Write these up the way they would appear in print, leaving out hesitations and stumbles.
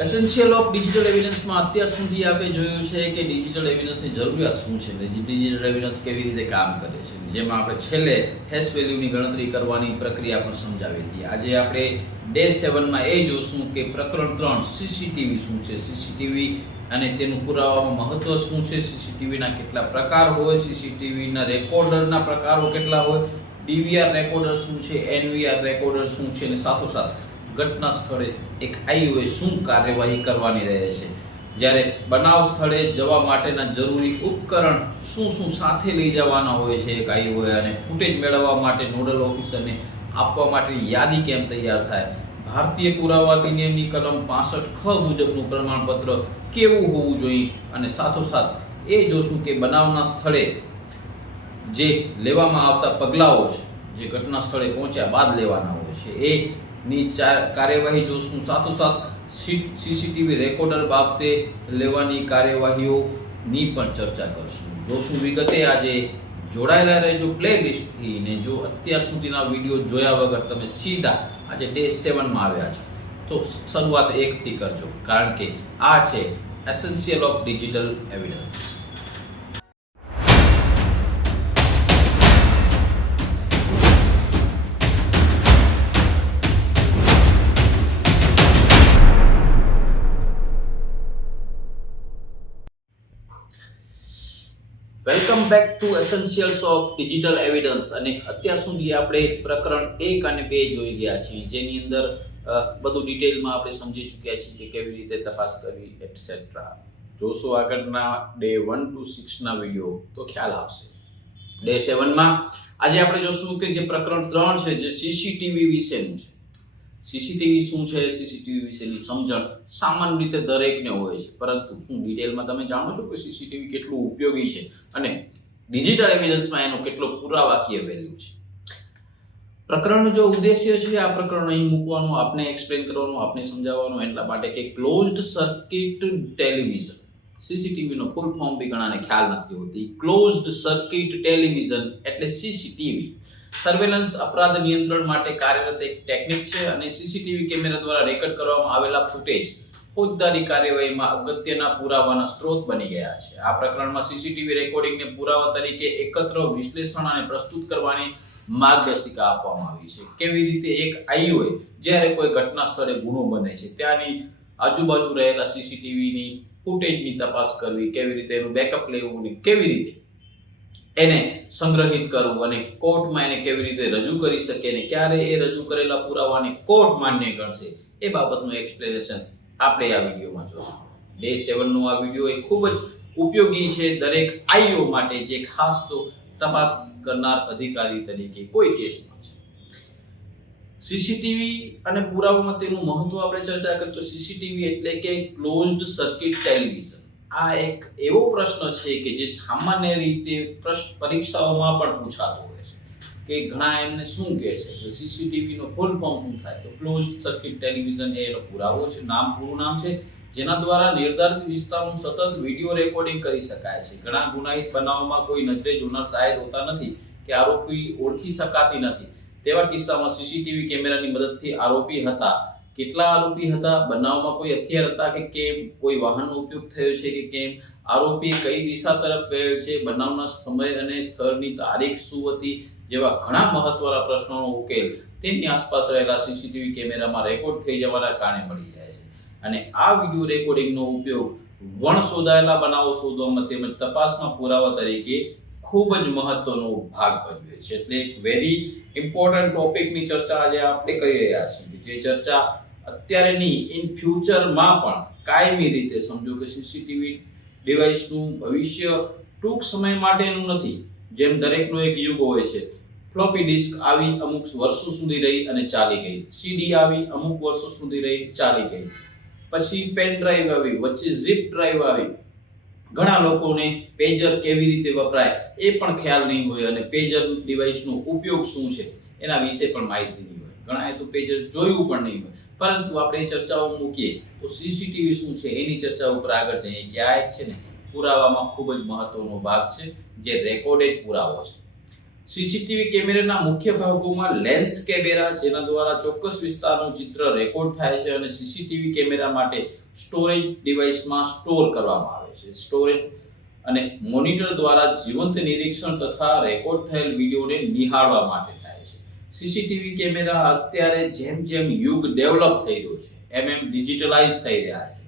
Essential of digital એવિડન્સમાં અત્યાર સુધી આપણે જોયું છે કે ડિજિટલ એવિડન્સની જરૂરિયાત શું છે, ડિજિટલ એવિડન્સ કેવી રીતે કામ કરે છે, જેમાં આપણે છેલ્લે હેશ વેલ્યુની ગણતરી કરવાની પ્રક્રિયા પણ સમજાવી હતી. આજે આપણે ડે 7માં એ જોશું કે પ્રકરણ 3 સીસીટીવી શું છે, સીસીટીવી અને તેનું પુરાવામાં મહત્વ શું છે, સીસીટીવીના કેટલા પ્રકાર હોય, સીસીટીવીના રેકોર્ડરના પ્રકારો કેટલા હોય, ડીવીઆર રેકોર્ડર શું છે, એનવીઆર રેકોર્ડર શું છે, અને સાથોસાથ ઘટના સ્થળે એક આઈઓએ શું કાર્યવાહી કરવાની રહે છે, જ્યારે બનાવ સ્થળે જવા માટેના જરૂરી ઉપકરણ શું શું સાથે લઈ જવાના હોય છે એક આઈઓએ, અને ફૂટેજ મેળવવા માટે નોડલ ઓફિસરને આપવા માટેની યાદી કેમ તૈયાર થાય, ભારતીય પુરાવા અધિનિયમની કલમ 65 ખ મુજબનું પ્રમાણપત્ર કેવું હોવું જોઈએ, અને સાથોસાથ એ જોશું કે બનાવના સ્થળે જે લેવામાં આવતા પગલાઓ છે, જે ઘટના સ્થળે પહોંચ્યા બાદ લેવાના હોય છે એ ની કાર્યવાહી જોશું. સાથોસાથ સીસીટીવી રેકોર્ડર બાબતે લેવાની કાર્યવાહીઓની પણ ચર્ચા કરશું. જોશું વિગતે. આજે જોડાયેલા રહેજો પ્લેલિસ્ટથી, ને જો અત્યાર સુધીના વિડીયો જોયા વગર તમે સીધા આજે ડે 7માં આવ્યા છો તો શરૂઆત 1 થી કરજો, કારણ કે આ છે essential of digital evidence. Welcome back to essentials of digital evidence. અને અત્યાર સુધી આપણે પ્રકરણ 1 અને 2 જોઈ ગયા છીએ, જેની અંદર બધું ડિટેલમાં આપણે સમજી ચૂક્યા છીએ કે કેવી રીતે તપાસ કરવી એટસેટ્રા. જોશો આગળના ડે 1 to 6 ના વિડીયો તો ખ્યાલ આવશે. ડે 7માં આજે આપણે જોશું કે જે પ્રકરણ 3 છે, જે સીસીટીવી વિશેનું છે. સીસીટીવી શું છે, સીસીટીવી વિશેની સમજણ સામાન્ય રીતે દરેકને હોય છે, પરંતુ શું ડિટેલમાં તમે જાણો છો કે સીસીટીવી કેટલું ઉપયોગી છે અને ડિજિટલ એવિડન્સમાં એનો કેટલો પુરાવાકીય વેલ્યુ છે. પ્રકરણનો જો ઉદ્દેશ્ય છે આ પ્રકરણ અહીં મૂકવાનું, આપને એક્સપ્લેન કરવાનું, આપને સમજાવવાનું એટલા માટે કે ક્લોઝડ સર્કિટ ટેલિવિઝન, સીસીટીવીનો ફૂલ ફોર્મ બી ઘણાને ખ્યાલ નથી હોતી. ક્લોઝડ સર્કિટ ટેલિવિઝન એટલે સીસીટીવી સર્વેલન્સ અપરાધ નિયંત્રણ માટે કાર્યરત એક ટેકનિક છે, અને સીસીટીવી કેમેરા દ્વારા રેકોર્ડ કરવામાં આવેલા ફૂટેજ ફોજદારી કાર્યવાહીમાં અગત્યના પુરાવાના સ્ત્રોત બની ગયા છે. આ પ્રકરણમાં સીસીટીવી રેકોર્ડિંગને પુરાવા તરીકે એકત્ર, વિશ્લેષણ અને પ્રસ્તુત કરવાની માર્ગદર્શિકા આપવામાં આવી છે. કેવી રીતે એક આઈઓએ જ્યારે કોઈ ઘટના સ્થળે ગુનો બને છે ત્યાંની આજુબાજુ રહેલા સીસીટીવીની ફૂટેજની તપાસ કરવી, કેવી રીતે એનું બેકઅપ લેવું, અને કેવી રીતે એને સંગ્રહિત કરવું, અને કોર્ટમાં એને કેવી રીતે રજૂ કરી શકે, અને ક્યારે એ રજૂ કરેલા પુરાવાને કોર્ટ માન્ય ગણશે, એ બાબતનું એક્સપ્લેનેશન આપણે આ વિડીયોમાં જોશું. ડે 7 નો આ વિડીયો એ ખૂબ જ ઉપયોગી છે દરેક આઈઓ માટે, જે ખાસ તો તપાસ કરનાર અધિકારી તરીકે કોઈ કેસમાં છે. સીસીટીવી અને પુરાવામાં તેનું મહત્વ આપણે ચર્ચા કરીએ તો સીસીટીવી એટલે કે ક્લોઝડ સર્કિટ ટેલિવિઝન. આ એક એવો પ્રશ્ન છે કે જે સામાન્ય રીતે પરીક્ષાઓમાં પણ પૂછાતો હોય છે કે ઘણા એમને શું કહે છે કે સીસીટીવી નો ફૂલ ફોર્મ શું થાય, તો ક્લોઝડ સર્કિટ ટેલિવિઝન એનો પુરાવો છે, પૂરું નામ છે, જેના દ્વારા નિર્ધારિત વિસ્તારનું સતત વિડીયો રેકોર્ડિંગ કરી શકાય છે. ઘણા ગુનાહિત બનાવમાં કોઈ નજરે જોનાર સહાયક હોતા નથી કે આરોપી ઓળખી શકાતી નથી. તેવા કિસ્સામાં સીસીટીવી કેમેરાની મદદથી આરોપી હતા, કેટલા આરોપી હતા, બનાવમાં કોઈ હથિયાર હતા કે કેમ, કોઈ વાહનનો ઉપયોગ થયો છે કે કેમ, આરોપી કઈ દિશા તરફ ગયો છે, બનાવના સમય અને સ્થળની તારીખ શું હતી, જેવા ઘણા મહત્વના પ્રશ્નોનો ઉકેલ તેની આસપાસ રહેલા સીસીટીવી કેમેરામાં રેકોર્ડ થઈ જવાના કારણે મળી જાય છે. અને આ વિડીયો રેકોર્ડિંગનો ઉપયોગ શોધાયેલા બનાવો શોધવામાં તેમજ તપાસમાં પુરાવા તરીકે ખૂબ જ મહત્વનો ભાગ ભજવે છે. એટલે એક વેરી ઇમ્પોર્ટન્ટ ટોપિકની ચર્ચા આજે આપણે કરી રહ્યા છીએ, જે ચર્ચા અત્યારે નહીં, ઇન ફ્યુચરમાં પણ કાયમી રીતે સમજો કે સીસીટીવી ડિવાઇસનું ભવિષ્ય ટૂંક સમય માટેનું નથી. જેમ દરેકનો એક યુગ હોય છે, ફ્લોપી ડિસ્ક આવી અમુક વર્ષો સુધી રહી અને ચાલી ગઈ, સીડી આવી અમુક વર્ષો સુધી રહી ચાલી ગઈ, પછી પેન ડ્રાઈવ આવી, વચ્ચે ઝીપ ડ્રાઈવ આવી. ઘણા લોકોને પેજર કેવી રીતે વપરાય એ પણ ખ્યાલ નહીં હોય, અને પેજર ડિવાઇસનો ઉપયોગ શું છે એના વિશે પણ માહિતી નહીં હોય. ઘણાએ તો પેજર જોયું પણ નહીં હોય. પરંતુ આપણે ચર્ચાઓ મૂકીએ તો સીસીટીવી શું છે એની ચર્ચા ઉપર આગળ જઈએ કે આ એક છે ને પુરાવામાં ખૂબ જ મહત્વનો ભાગ છે, જે રેકોર્ડેડ પુરાવો છે. સીસીટીવી કેમેરાના મુખ્ય ભાગોમાં લેન્સ કેમેરા જેના દ્વારા ચોક્કસ વિસ્તારનું ચિત્ર રેકોર્ડ થાય છે અને સીસીટીવી કેમેરા માટે સ્ટોરેજ ડિવાઇસમાં સ્ટોર કરવામાં આવે છે. સ્ટોરેજ અને મોનિટર દ્વારા જીવંત નિરીક્ષણ તથા રેકોર્ડ થયેલ વિડીયોને નિહાળવા માટે થાય છે. સીસીટીવી કેમેરા અત્યારે જેમ જેમ યુગ ડેવલપ થઈ રહ્યો છે એમ એમ ડિજિટલાઇઝ થઈ રહ્યા છે.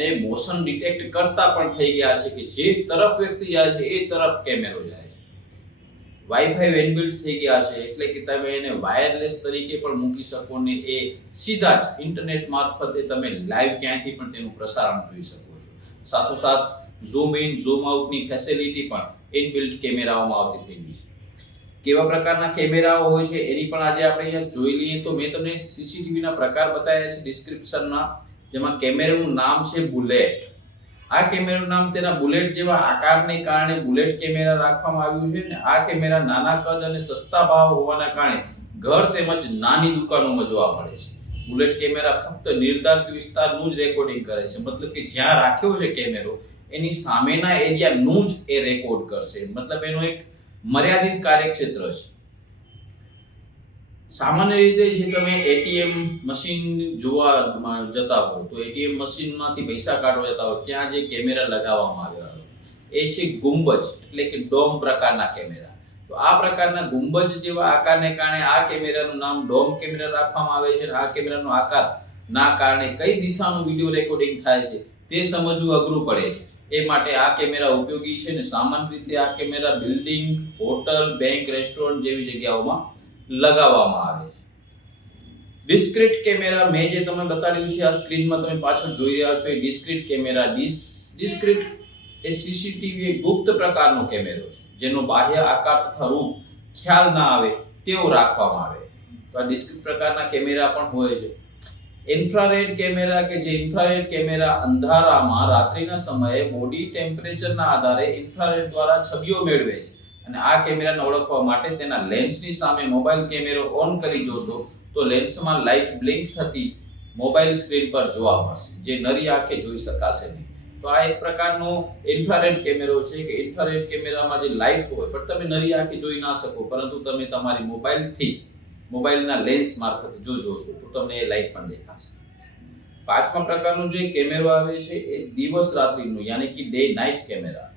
એ મોશન ડિટેક્ટ કરતા પણ થઈ ગયા છે કે જે તરફ વ્યક્તિ જાય છે એ તરફ કેમેરો જાય છે. વાઈફાઈ વેનબિલ્ટ થઈ ગયા છે એટલે કે તમે એને વાયરલેસ તરીકે પણ મૂકી શકો ને એ સીધા જ ઇન્ટરનેટ મારફતે તમે લાઈવ ક્યાંથી પણ તેનું પ્રસારણ જોઈ શકો છો. સાથોસાથ ઝૂમ ઇન ઝૂમ આઉટની ફેસિલિટી પણ ઇનબિલ્ટ કેમેરાઓમાં આવતી થઈ ગઈ છે. કેવા પ્રકારના કેમેરાઓ હોય છે એની પણ આજે આપણે અહીંયા જોઈ લઈએ તો મેં તમને સીસીટીવીના પ્રકાર બતાવ્યા છે ડિસ્ક્રિપ્શનમાં, જેમાં કેમેરાનું નામ છે બુલેટ. આ કેમેરાનું નામ તેના બુલેટ જેવા આકારને કારણે બુલેટ કેમેરા રાખવામાં આવ્યું છે. ને આ કેમેરા નાના કદ અને સસ્તા ભાવ હોવાના કારણે ઘર તેમજ નાની દુકાનોમાં જોવા મળે છે. બુલેટ કેમેરા ફક્ત નિર્ધારિત વિસ્તારનું જ રેકોર્ડિંગ કરે છે, મતલબ કે જ્યાં રાખ્યો છે કેમેરો એની સામેના એરિયાનું જ એ રેકોર્ડ કરશે, મતલબ એનો એક મર્યાદિત કાર્યક્ષેત્ર છે. સામાન્ય રીતે જે તમે એટીએમ મશીન જોવા જતા હો તો એટીએમ મશીનમાંથી પૈસા કાઢવા જતા હો ત્યાં જે કેમેરા લગાવવામાં આવ્યા હોય એ છે ગુંબજ એટલે કે ડોમ પ્રકારના કેમેરા. તો આ પ્રકારના ગુંબજ જેવા આકારને કારણે આ કેમેરાનું નામ ડોમ કેમેરા રાખવામાં આવે છે. આ કેમેરાનો આકાર ના કારણે કઈ દિશાનું વિડિયો રેકોર્ડિંગ થાય છે તે સમજવું અઘરું પડે છે. એ માટે આ કેમેરા ઉપયોગી છે ને સામાન્ય રીતે આ camera building, hotel, bank, restaurant જેવી જગ્યાઓમાં લગાવવામાં આવે છે. ડિસ્ક્રીટ કેમેરા મેં જે તમને બતાવ્યું છે આ સ્ક્રીનમાં તમે પાછળ જોઈ રહ્યા છો એ ડિસ્ક્રીટ કેમેરા. ડિસ્ક્રીટ એ સીસીટીવી એક ગુપ્ત પ્રકારનો કેમેરો છે જેનો બાહ્ય આકાર તથા રૂપ ખ્યાલ ના આવે તેવો રાખવામાં આવે. તો આ ડિસ્ક્રીટ પ્રકારના કેમેરા પણ હોય છે. ઇન્ફ્રારેડ કેમેરા કે જે ઇન્ફ્રારેડ કેમેરા અંધારામાં રાત્રિના સમયે બોડી ટેમ્પરેચરના આધારે ઇન્ફ્રારેડ દ્વારા છબીઓ મેળવે છે અને આ કેમેરાને ઓળખવા માટે તેના લેન્સની સામે મોબાઈલ કેમેરો ઓન કરી જોશો તો લેન્સમાં લાઇટ બ્લિંક થતી મોબાઈલ સ્ક્રીન પર જોવા મળશે, જે નરી આંખે જોઈ શકાશે નહીં. તો આ એક પ્રકારનો ઇન્ફ્રારેડ કેમેરો છે કે ઇન્ફ્રારેડ કેમેરામાં જે લાઇટ હોય પણ તમે નરી આંખે જોઈ ના શકો, પરંતુ તમે તમારી મોબાઈલના લેન્સ મારફતે જોશો તો તમને એ લાઇટ પણ દેખાશે. પાંચમા પ્રકારનો જે કેમેરો આવે છે એ દિવસ રાત્રિનો યાની કે ડે નાઇટ કેમેરા.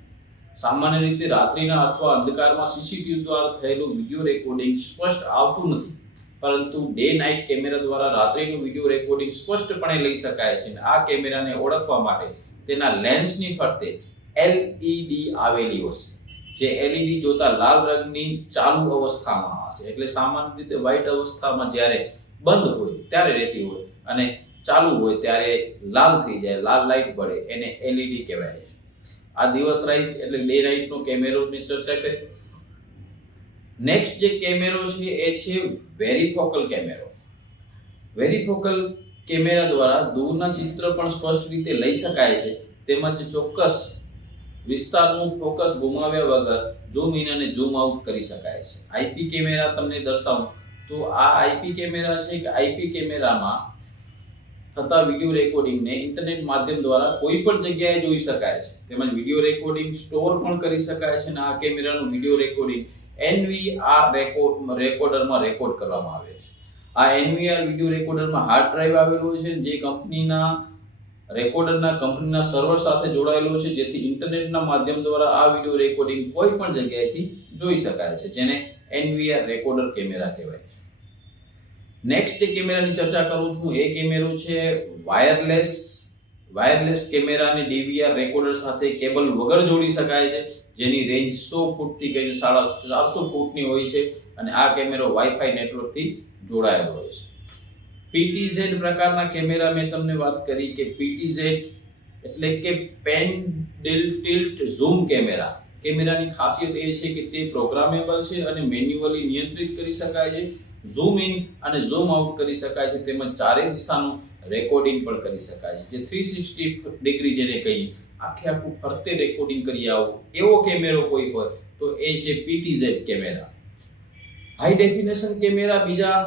સામાન્ય રીતે રાત્રિના અથવા અંધકારમાં સીસીટીવી દ્વારા થયેલું વિડિયો રેકોર્ડિંગ સ્પષ્ટ આવતું નથી, પરંતુ ડે નાઇટ કેમેરા દ્વારા રાત્રિનું વિડિયો રેકોર્ડિંગ સ્પષ્ટપણે લઈ શકાય છે. આ કેમેરાને ઓળખવા માટે તેના લેન્સની ફરતે એલઈડી આવેલી હશે, જે એલઈડી જોતા લાલ રંગની ચાલુ અવસ્થામાં હશે. એટલે સામાન્ય રીતે વ્હાઇટ અવસ્થામાં જ્યારે બંધ હોય ત્યારે રહેતી હોય અને ચાલુ હોય ત્યારે લાલ થઈ જાય, લાલ લાઇટ પડે, એને એલઈડી કહેવાય છે. આ દિવસ રાત એટલે ડે નાઇટનો કેમેરોની ચર્ચા કરી. નેક્સ્ટ જે કેમેરો છે એ છે વેરીફોકલ કેમેરો. વેરીફોકલ કેમેરા દ્વારા દૂરના ચિત્ર પણ સ્પષ્ટ રીતે લઈ શકાય છે, તેમજ ચોક્કસ વિસ્તારનું ફોકસ ગુમાવ્યા વગર ઝૂમ ઇન અને ઝૂમ આઉટ કરી શકાય છે. આઈપી કેમેરા તમને દર્શાવું તો આ આઈપી કેમેરા છે કે આઈપી કેમેરામાં થતા વિડિયો રેકોર્ડિંગને ઇન્ટરનેટ માધ્યમ દ્વારા કોઈ પણ જગ્યાએ જોઈ શકાય છે, તેમજ વિડિયો રેકોર્ડિંગ સ્ટોર પણ કરી શકાય છે. અને આ કેમેરાનું વિડિયો રેકોર્ડિંગ NVR રેકોર્ડરમાં રેકોર્ડ કરવામાં આવે છે. આ NVR વિડિયો રેકોર્ડરમાં હાર્ડ ડ્રાઈવ આવેલો છે જે કંપનીના સર્વર સાથે જોડાયેલો છે, જેથી ઇન્ટરનેટના માધ્યમ દ્વારા આ વિડિયો રેકોર્ડિંગ કોઈ પણ જગ્યાએથી જોઈ શકાય છે, જેને NVR રેકોર્ડર કેમેરા કહેવાય છે. નેક્સ્ટ જે કેમેરાની ચર્ચા કરું છું એ કેમેરો છે વાયરલેસ કેમેરાને DVR રેકોર્ડર સાથે કેબલ વગર જોડી શકાય છે, જેની રેન્જ 100 ફૂટથી લઈને 450 ફૂટની હોય છે અને આ કેમેરો વાઈફાઈ નેટવર્કથી જોડાયેલો હોય છે. PTZ પ્રકારના કેમેરા મેં તમને વાત કરી કે PTZ એટલે કે પેન ટિલ્ટ ઝૂમ કેમેરા. કેમેરાની ખાસિયત એ છે કે તે પ્રોગ્રામેબલ છે અને મેન્યુઅલી નિયંત્રિત કરી શકાય છે. ઝૂમ ઇન અને ઝૂમ આઉટ કરી શકાય છે, તેમજ ચારે દિશાનું રેકોર્ડિંગ પણ કરી શકાય છે, જે 360 ડિગ્રી જેને કહીએ આખું ફરતે રેકોર્ડિંગ કરી આવું એવો કેમેરો કોઈ હોય તો એ છે PTZ camera. High definition camera બીજા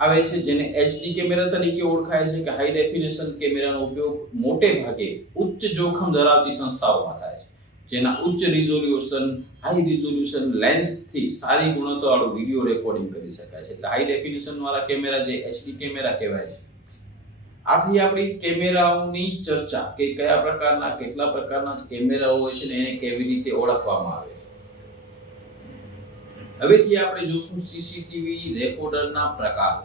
આવે છે જેને HD કેમેરા તરીકે ઓળખાય છે કે હાઈ ડેફિનેશન કેમેરાનો ઉપયોગ મોટે ભાગે ઉચ્ચ જોખમ ધરાવતી સંસ્થાઓમાં થાય છે, જેના ઉચ્ચ હાઈ રિઝોલ્યુશન લેન્સથી સારી ગુણવત્તાવાળું વિડિયો રેકોર્ડિંગ કરી શકાય છે. એટલે હાઈ ડેફિનેશન વાળા કેમેરા જે HD કેમેરા કહેવાય છે. આથી આપણી કેમેરાઓની ચર્ચા કે કયા પ્રકારના કેટલા પ્રકારના કેમેરાઓ હોય છે ને એને કેવી રીતે ઓળખવામાં આવે. હવેથી આપણે જોશું સીસીટીવી રેકોર્ડરના પ્રકારો.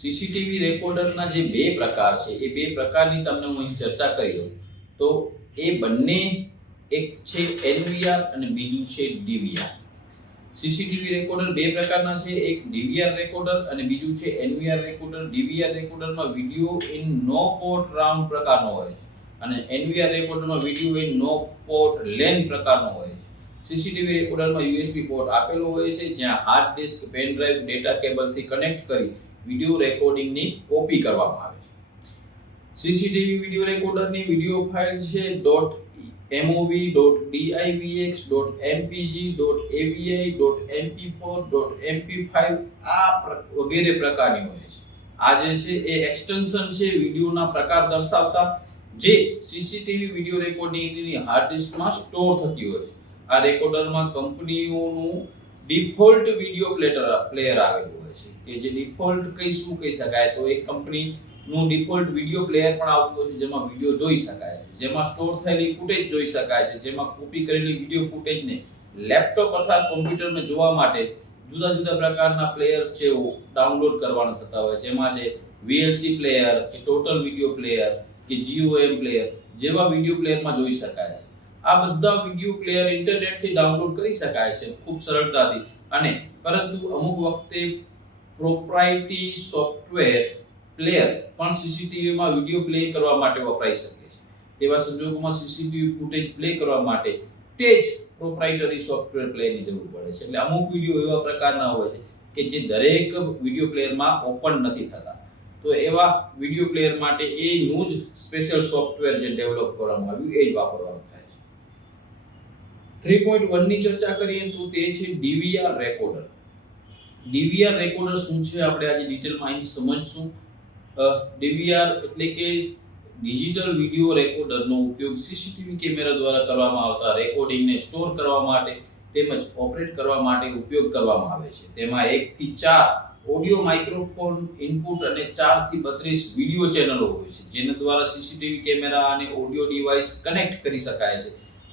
સીસીટીવી રેકોર્ડરના જે બે પ્રકાર છે એ બે પ્રકારની તમને હું અહીં ચર્ચા કરી દઉં તો એ બંને એક છે એનવીઆર અને બીજું છે ડીવીઆર. સીસીટીવી રેકોર્ડર બે પ્રકારના છે, એક ડીવીઆર રેકોર્ડર અને બીજું છે એનવીઆર રેકોર્ડર. ડીવીઆર રેકોર્ડરમાં વિડિયો ઇન નો પોર્ટ રાઉન્ડ પ્રકારનો હોય છે અને એનવીઆર રેકોર્ડરમાં વિડિયો ઇન નો પોર્ટ લેન પ્રકારનો હોય છે. સીસીટીવી રેકોર્ડરમાં યુએસબી પોર્ટ આપેલો હોય છે જ્યાં hard disk, pen drive, data કેબલથી કનેક્ટ કરી વિડિયો રેકોર્ડિંગની કોપી કરવામાં આવે છે. સીસીટીવી વિડિયો રેકોર્ડરની વિડિયો ફાઇલ છે .mov, .divx, .mpg, .avi, .mp4, .mp5 આ વગેરે પ્રકારની હોય છે. આ જે છે એ એક્સટેન્શન છે વિડિયોના પ્રકાર દર્શાવતા જે સીસીટીવી વિડિયો રેકોર્ડિંગની હાર્ડ ડિસ્કમાં સ્ટોર થતી હોય છે. આ રેકોર્ડરમાં કંપનીઓનું ડિફોલ્ટ વિડિયો પ્લેયર આવેલું હોય છે કે જે ડિફોલ્ટ શું કહી શકાય તો એક કંપનીનું ડિફોલ્ટ વિડિયો પ્લેયર પણ આવતું હોય છે જેમાં વિડિયો જોઈ શકાય છે, જેમાં સ્ટોર થયેલી ફૂટેજ જોઈ શકાય છે, જેમાં કોપી કરેલી વિડિયો ફૂટેજને લેપટોપ અથવા કોમ્પ્યુટરમાં જોવા માટે જુદા જુદા પ્રકારના પ્લેયર છે ડાઉનલોડ કરવાના થતા હોય, જેમાં છે VLC પ્લેયર કે ટોટલ વિડિયો પ્લેયર કે GOM પ્લેયર જેવા વિડિયો પ્લેયરમાં જોઈ શકાય છે. આ બધા વિડિયો પ્લેયર ઇન્ટરનેટથી ડાઉનલોડ કરી શકાય છે ખૂબ સરળતાથી અને પરંતુ અમુક વખતે પ્રોપ્રાઇટરી સોફ્ટવેર પ્લેયર પણ સીસીટીવીમાં વિડિયો પ્લે કરવા માટે વપરાઈ શકે છે. તેવા સંજોગોમાં સીસીટીવી ફૂટેજ પ્લે કરવા માટે તે જ પ્રોપ્રાઇટરી સોફ્ટવેર પ્લેયરની જરૂર પડે છે. એટલે અમુક વિડિયો એવા પ્રકારના હોય છે કે જે દરેક વિડિયો પ્લેયરમાં ઓપન નથી થતા. તો એવા વિડિયો પ્લેયર માટે એનું જ સ્પેશિયલ સોફ્ટવેર જે ડેવલપ કરવામાં આવ્યું એ જ વાપરવાનું થાય છે. 3.1 ની ચર્ચા કરીએ તો તે છે ડીવીઆર રેકોર્ડર. ડીવીઆર રેકોર્ડર શું છે આપણે આજે ડિટેલમાં અહીં સમજશું. ડીવીઆર એટલે કે ડિજિટલ વિડિયો રેકોર્ડરનો ઉપયોગ સીસીટીવી કેમેરા દ્વારા કરવામાં આવતા રેકોર્ડિંગને સ્ટોર કરવા માટે તેમજ ઓપરેટ કરવા માટે ઉપયોગ કરવામાં આવે છે. તેમાં 1 થી 4 ઓડિયો માઇક્રોફોન ઇનપુટ અને 4 થી 32 વિડિયો ચેનલો હોય છે જેના દ્વારા સીસીટીવી કેમેરા અને ઓડિયો ડિવાઇસ કનેક્ટ કરી શકાય છે.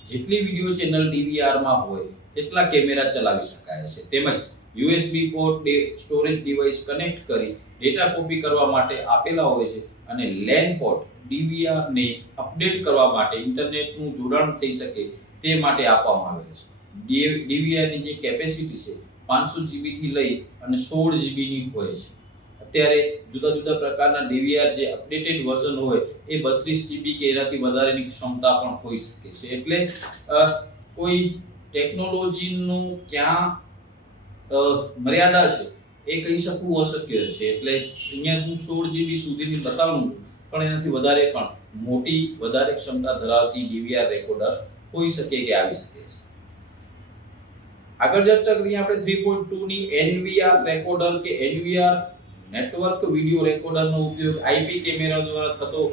જેટલી વિડિયો ચેનલ ડીવીઆર માં હોય તેટલા કેમેરા ચલાવી શકાય છે. તેમજ USB port storage device connect કરી ડેટા કોપી કરવા માટે આપેલા હોય છે અને લેન પોર્ટ ડીવીઆર ને અપડેટ કરવા માટે ઇન્ટરનેટનું જોડાણ થઈ શકે તે માટે આપવામાં આવે છે. ડીવીઆર ની જે કેપેસિટી છે 500 GB થી લઈ અને 16 GB ની હોય છે. અત્યારે જુદા જુદા પ્રકારના ડીવીઆર જે અપડેટેડ વર્ઝન હોય એ 32 GB કે એનાથી વધારેની ક્ષમતા પણ હોઈ શકે છે. એટલે કોઈ ટેકનોલોજીનું ક્યાં મર્યાદા છે એ કહી શકવું અશક્ય છે. એટલે અહીંયા હું 16 GB સુધીની બતાવું પણ એનાથી વધારે પણ મોટી વધારે ક્ષમતા ધરાવતી ડીવીઆર રેકોર્ડર હોઈ શકે કે આવી શકે છે. આગળ ચર્ચા કરીએ આપણે 3.2 ની એનવીઆર રેકોર્ડર કે એનવીઆર નેટવર્ક વિડિયો રેકોર્ડરનો ઉપયોગ આઈપી કેમેરા દ્વારા થતો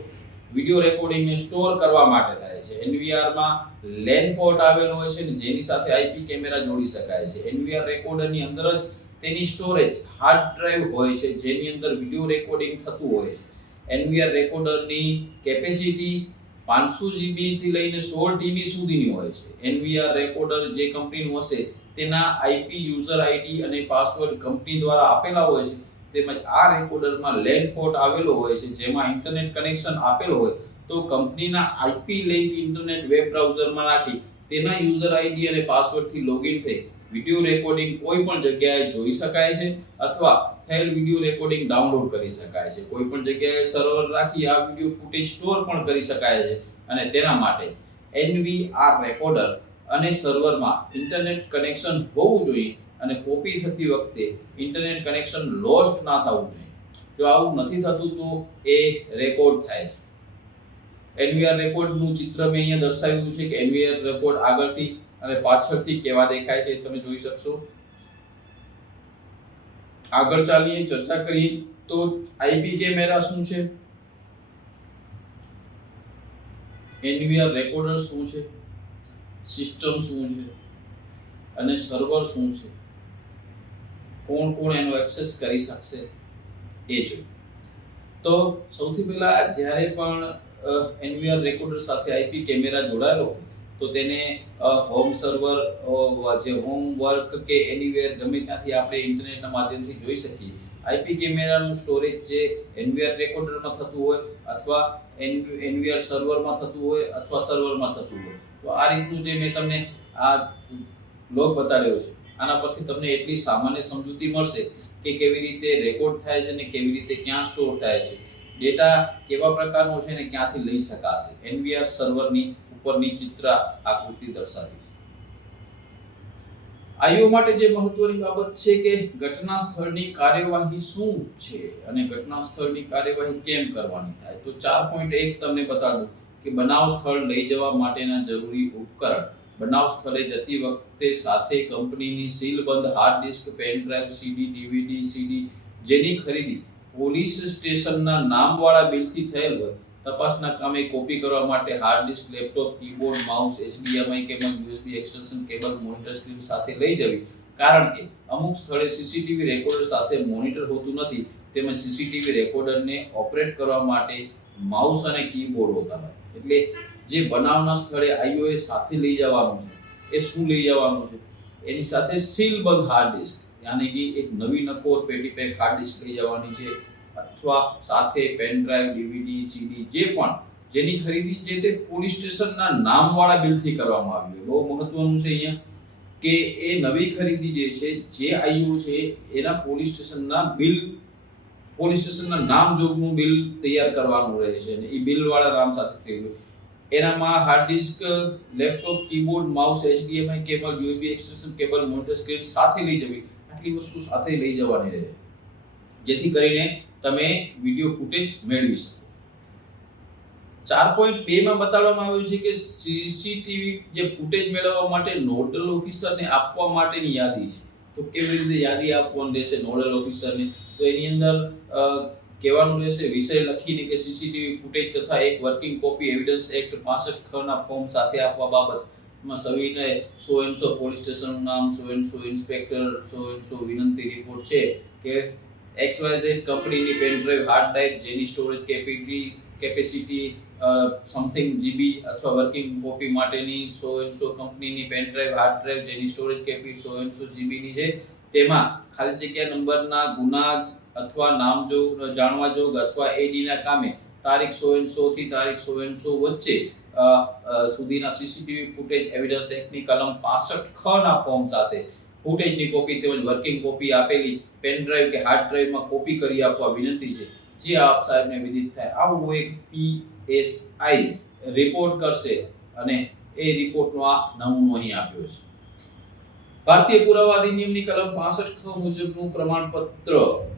વિડિયો રેકોર્ડિંગને સ્ટોર કરવા માટે થાય છે. એનવીઆર માં લેન પોર્ટ આવેલો હોય છે ને જેની સાથે આઈપી કેમેરા જોડી શકાય છે. એનવીઆર રેકોર્ડરની અંદર જ તેની સ્ટોરેજ હાર્ડ ડ્રાઈવ હોય છે જેની અંદર વિડિયો રેકોર્ડિંગ થતું હોય છે. એનવીઆર રેકોર્ડરની કેપેસિટી 500 GB થી લઈને 16 TB સુધીની હોય છે. એનવીઆર રેકોર્ડર જે કંપનીનું હશે તેના આઈપી યુઝર આઈડી અને પાસવર્ડ કંપની દ્વારા આપેલા હોય છે. તેમજ આ રેકોર્ડરમાં લેન પોર્ટ આવેલો હોય છે જેમાં ઇન્ટરનેટ કનેક્શન આપેલો હોય તો કંપનીના આઈપી લિંક ઇન્ટરનેટ વેબ બ્રાઉઝરમાં નાખી તેના યુઝર આઈડી અને પાસવર્ડથી લોગિન થઈ વિડિયો રેકોર્ડિંગ કોઈ પણ જગ્યાએ જોઈ શકાય છે અથવા થયેલ વિડિયો રેકોર્ડિંગ ડાઉનલોડ કરી શકાય છે. કોઈ પણ જગ્યાએ સર્વર રાખી આ વિડિયો ફૂટેજ સ્ટોર પણ કરી શકાય છે અને તેના માટે એનવીઆર રેકોર્ડર અને સર્વરમાં ઇન્ટરનેટ કનેક્શન હોવું જોઈએ અને કોપી થતી વખતે ઇન્ટરનેટ કનેક્શન લોસ્ટ ના થવું જોઈએ. જો આવું નથી થતું તો એ રેકોર્ડ થાય છે. એનવીઆર રેકોર્ડનું ચિત્ર મેં અહીંયા દર્શાવ્યું છે કે એનવીઆર રેકોર્ડ આગળથી અને પાછળથી કેવા દેખાય છે તમે જોઈ શકશો. આગળ ચાલીએ ચર્ચા કરીએ તો આઈપી કેમેરા શું છે, એનવીઆર રેકોર્ડર શું છે, સિસ્ટમ શું છે અને સર્વર શું છે, કોણ કોણ એનો એક્સેસ કરી શકશે એ જોઈએ. તો સૌથી પહેલા જ્યારે પણ એનવીઆર રેકોર્ડર સાથે આઈપી કેમેરા જોડાયેલો તો તેને હોમ સર્વર જે હોમ વર્ક કે એનીવેર ગમે ત્યાંથી આપણે ઇન્ટરનેટના માધ્યમથી જોઈ શકીએ. આઈપી કેમેરાનું સ્ટોરેજ જે એનવીઆર રેકોર્ડરમાં થતું હોય અથવા એનવીઆર સર્વરમાં થતું હોય અથવા સર્વરમાં થતું હોય, તો આ રીતનું જે મેં તમને આ લોગ બતાડ્યો છે આના પરથી તમને એટલી સામાન્ય સમજૂતી મળશે કે કેવી રીતે રેકોર્ડ થાય છે અને કેવી રીતે ક્યાં સ્ટોર થાય છે, ડેટા કેવા પ્રકારનો છે અને ક્યાંથી લઈ શકાશે. એનવીઆર સર્વરની ઉપરની ચિત્ર આકૃતિ દર્શાવી છે. આઈઓ માટે જે મહત્વની બાબત છે કે ઘટના સ્થળની કાર્યવાહી શું છે અને ઘટના સ્થળની કાર્યવાહી કેમ કરવાની થાય. તો 4.1 તમને બતાડું કે બનાવ સ્થળ લઈ જવા માટેના જરૂરી ઉપકરણ. બનાવ સ્થળે જતી વખતે સાથે કંપનીની સીલબંધ હાર્ડ ડિસ્ક, પેન ડ્રાઈવ, સીડી, ડીવીડી, સીડી જેની ખરીદી પોલીસ સ્ટેશનના નામવાળા બિલથી થયેલ હોય, તપાસના કામે કોપી કરવા માટે hard disk, laptop, keyboard, mouse, HDMI cable, USB extension cable, monitor screen સાથે લઈ જવી. કારણ કે અમુક સ્થળે સીસીટીવી રેકોર્ડર સાથે મોનિટર હોતું નથી, તેમજ સીસીટીવી રેકોર્ડરને ઓપરેટ કરવા માટે માઉસ અને કીબોર્ડ હોતા નથી. એટલે જે બનાવના સ્થળે આઈઓએ સાથે લઈ જવાનું છે એ શું લઈ જવાનું છે, એની સાથે સીલબંધ હાર્ડ ડિસ્ક યાની કે એક નવી નકોર પેટી પેક હાર્ડ ડિસ્ક લઈ જવાની છે, અથવા સાથે પેન ડ્રાઈવ, ડીવીડી, સીડી જે પણ જેની ખરીદી જે તે પોલીસ સ્ટેશનના નામવાળા બિલથી કરવામાં આવી હોય. બહુ મહત્વનું છે અહીંયા કે એ નવી ખરીદી જે છે જે આઈઓ છે એના પોલીસ સ્ટેશનના નામ જોગનું બિલ તૈયાર કરવાનું રહે છે અને એ બિલવાળા નામ સાથે થયેલું. એનામાં hard disk, laptop, keyboard, mouse, HDMI cable, USB extension cable, monitor screen સાથે લઈ જવી. આટલી વસ્તુ સાથે લઈ જવાની રહે જેથી કરીને તમે વિડિયો ફૂટેજ મેળવી શકો. 4.2 માં બતાવવામાં આવ્યું છે કે સીસીટીવી જે ફૂટેજ મેળવવા માટે નોડલ ઓફિસરને આપવા માટેની યાદી છે. તો કેવી રીતે યાદી આપવાની રહેશે નોડલ ઓફિસરને? તો એની અંદર કહેવાનું રહેશે વિષય લખીને કે સીસીટીવી ફૂટેજ તથા એક વર્કિંગ કોપી એવિડન્સ એક્ટ 65 ખ ના ફોર્મ સાથે આપવા બાબતમાં સવિનય સો પોલીસ સ્ટેશનનું નામ, સો ઇન્સ્પેક્ટર, સો વિનંતી રિપોર્ટ છે કે XYZ કંપનીની પેન ડ્રાઈવ, હાર્ડ ડ્રાઈવ જેની સ્ટોરેજ કેપેસિટી સમથિંગ જીબી અથવા વર્કિંગ કોપી માટેની સો કંપનીની પેન ડ્રાઈવ, હાર્ડ ડ્રાઈવ જેની સ્ટોરેજ કેપેસિટી સો જીબીની છે, તેમાં ખાલી જગ્યા નંબરના ગુના અથવા નામજોગ, જાણવા જોગ અથવા એડી ના કામે તારીખ સો થી તારીખ સો વચ્ચે સુધીના સીસીટીવી ફૂટેજ એવિડન્સ એક્ટની કલમ 65 ખ ના ફોર્મ સાથે ફૂટેજની કોપી તેમજ વર્કિંગ કોપી આપેલી પેન ડ્રાઈવ કે હાર્ડ ડ્રાઈવમાં કોપી કરી આપવા વિનંતી છે, જે આપ સાહેબને વિદિત થાય. આવું એક PSI રિપોર્ટ કરશે અને એ રિપોર્ટનો આ નમૂનો અહીં આપ્યો છે. ભારતીય પુરાવા અધિનિયમની કલમ 65 ખ મુજબનું પ્રમાણપત્ર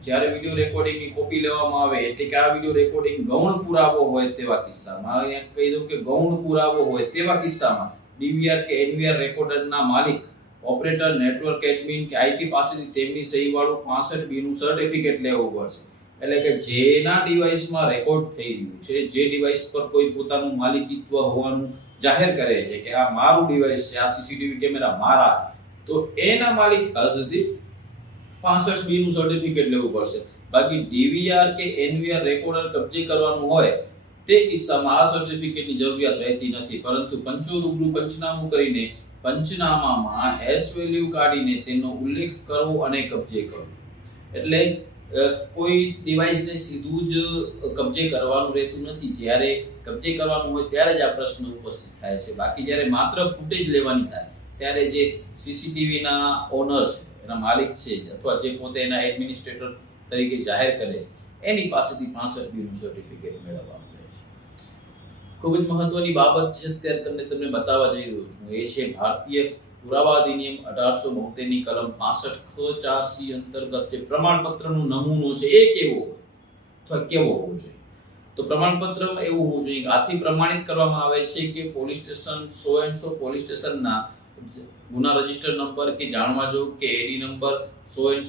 જ્યારે વિડિયો રેકોર્ડિંગની કોપી લેવામાં આવે એટલે કે આ વિડિયો રેકોર્ડિંગ ગૌણ પુરાવો હોય તેવા કિસ્સામાં, અહીંયા કહી દઉં કે ગૌણ પુરાવો હોય તેવા કિસ્સામાં ડીવીઆર કે એનવીઆર રેકોર્ડરના માલિક, ઓપરેટર, નેટવર્ક એડમિન કે આઈટી પાસેથી તેમની સહીવાળું 65B નું સર્ટિફિકેટ લેવું પડશે. એટલે કે જેના ડિવાઇસમાં રેકોર્ડ થઈ રહ્યું છે, જે ડિવાઇસ પર કોઈ પોતાનું માલિકીત્વ હોવાનું જાહેર કરે છે કે આ મારું ડિવાઇસ છે, આ સીસીટીવી કેમેરા મારા, તો એના માલિક પાસેથી 65B નું સર્ટિફિકેટ લેવું પડશે. બાકી ડીવીઆર કે એનવીઆર રેકોર્ડર કબજે કરવાનું હોય તે કિસ્સામાં આ સર્ટિફિકેટની જરૂરિયાત રહેતી નથી, પરંતુ પંચો રૂબરૂ પંચનામું કરીને પંચનામામાં હેશ વેલ્યુ કાઢીને તેનો ઉલ્લેખ કરવો અને કબજે કરવો. એટલે કોઈ ડિવાઇસને સીધું જ કબજે કરવાનું રહેતું નથી. જ્યારે કબજે કરવાનું હોય ત્યારે જ આ પ્રશ્ન ઉપસ્થિત થાય છે. બાકી જ્યારે માત્ર ફૂટેજ લેવાની થાય ત્યારે જે સીસીટીવીના ઓનર છે, એના માલિક છે અથવા જે પોતે એના એડમિનિસ્ટ્રેટર તરીકે જાહેર કરે એની પાસેથી 65B નું સર્ટિફિકેટ મેળવવાનું રહે છે. ખૂબ જ મહત્વની બાબત છે અત્યારે તમને બતાવવા જઈ રહ્યો છું એ છે ભારતીય પુરાવા અધિનિયમ 1872 ની કલમ 65 ખ 4C અંતર્ગત જે પ્રમાણપત્રનો નમૂનો છે એ કેવો અથવા કેવો હોવો જોઈએ. તો પ્રમાણપત્રમાં એવું હોવું જોઈએ કે આથી પ્રમાણિત કરવામાં આવે છે કે પોલીસ સ્ટેશન સો પોલીસ સ્ટેશનના ગુના રજિસ્ટર નંબર કે જાણવા જોગ કે એડી નંબર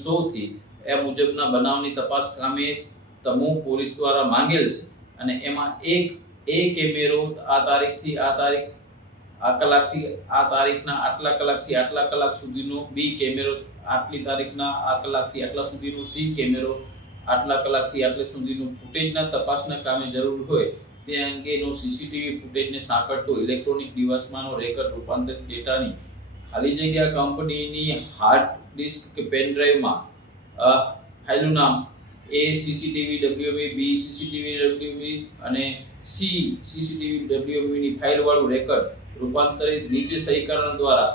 સો થી એ મુજબના બનાવની તપાસ કામે તમો પોલીસ દ્વારા માંગેલ છે અને એમાં એક કેમેરો આ તારીખથી આ તારીખ, આ કલાકથી આ તારીખના આટલા કલાકથી આટલા કલાક સુધીનો બી કેમેરો, આટલી તારીખના આ કલાકથી આટલા સુધીનો સી કેમેરો આટલા કલાકથી આટલે સુધીનું ફૂટેજના તપાસના કામે જરૂર હોય તે અંગેનો સીસીટીવી ફૂટેજને સાંકળતો ઇલેક્ટ્રોનિક ડિવાઇસમાંનો રેકર્ડ રૂપાંતરિત ડેટાની ખાલી જગ્યા કંપનીની હાર્ડ ડિસ્ક કે પેન ડ્રાઈવમાં ફાઇલનું નામ એ સીસીટીવી ડબ્લ્યુએમવી બી સીસીટીવી ડબ્લ્યુએમવી અને સી સીસીટીવી ડબ્લ્યુએમવી ની ફાઇલ વાળું રેકર્ડ રૂપાંતરિત નીચે સહીકરણ દ્વારા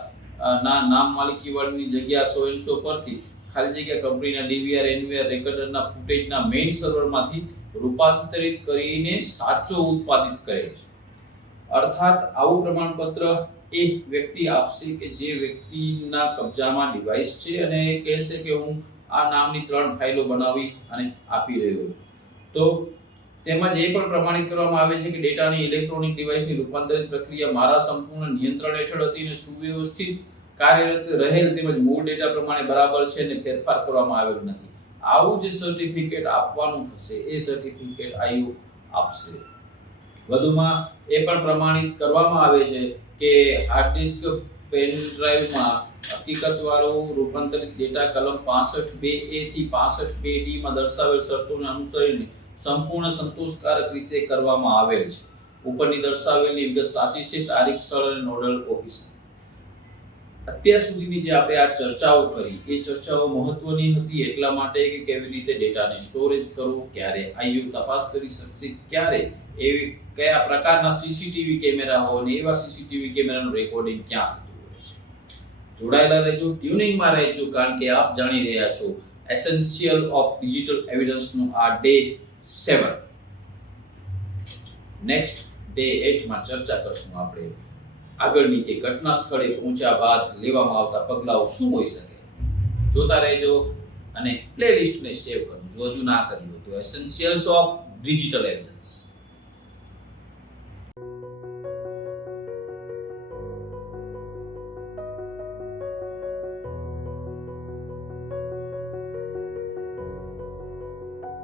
નામ માલિકી વાળાની જગ્યા 100 પરથી ખાલી જગ્યા કંપનીના ડીવીઆર એનવીઆર રેકર્ડરના ફૂટેજના મેઇન સર્વરમાંથી રૂપાંતરિત કરીને સાચો ઉત્પાદિત કરે છે. અર્થાત આવું પ્રમાણપત્ર એ વ્યક્તિ આપશે કે જે વ્યક્તિના કબજામાં ડિવાઇસ છે અને એ કહેશે કે હું આ નામની 3 ફાઇલો બનાવી અને આપી રહ્યો છું. તો તેમજ એ પણ પ્રમાણિત કરવામાં આવે છે કે ડેટાની ઇલેક્ટ્રોનિક ડિવાઇસની રૂપાંતરિત પ્રક્રિયા મારા સંપૂર્ણ નિયંત્રણ હેઠળ હતી અને સુવ્યવસ્થિત કાર્યરત રહેલ તેમજ મૂળ ડેટા પ્રમાણે બરાબર છે અને ફેરફાર કરવામાં આવેલ નથી. આવું જે સર્ટિફિકેટ આપવાનું થશે એ સર્ટિફિકેટ આઈયુ આપશે. વધુમાં એ પણ પ્રમાણિત કરવામાં આવે છે કે હાર્ડ ડિસ્ક પેન ડ્રાઈવમાં હકીકતવાળો રૂપાંતરિત ડેટા કલમ 65(2)A થી 65(2)D માં દર્શાવેલ શરતોને અનુસરીને સંપૂર્ણ સંતોષકારક રીતે કરવામાં આવેલ છે. ઉપરની દર્શાવેલી વિગત સાચી છે. તારીખ, સ્થળ અને નોડલ ઓફિસર. અત્યાર સુધીની જે આપણે આ ચર્ચાઓ કરી એ ચર્ચાઓ મહત્વની હતી એટલા માટે કે કેવી રીતે ડેટાને સ્ટોરેજ કરવો, ક્યારે આઈયુ તપાસ કરી શકશે, ક્યારે એવી કયા પ્રકારના સીસીટીવી કેમેરા હોય અને એવા સીસીટીવી કેમેરાનું રેકોર્ડિંગ ક્યાં થતું હોય છે. જોડાયેલા રહેજો, ટ્યુનિંગમાં રહેજો, કારણ કે આપ જાણી રહ્યા છો એસેન્શિયલ ઓફ ડિજિટલ એવિડન્સનું આ ડે 7. નેક્સ્ટ ડે 8 માં ચર્ચા કરશું આપણે આગળની કે ઘટના સ્થળે પહોંચ્યા બાદ લેવામાં આવતા પગલાઓ શું હોઈ શકે. જોતા રહેજો અને પ્લેલિસ્ટને સેવ કરજો જો હજુ ના કર્યું તો એસેન્શિયલ્સ ઓફ ડિજિટલ એવિડન્સ.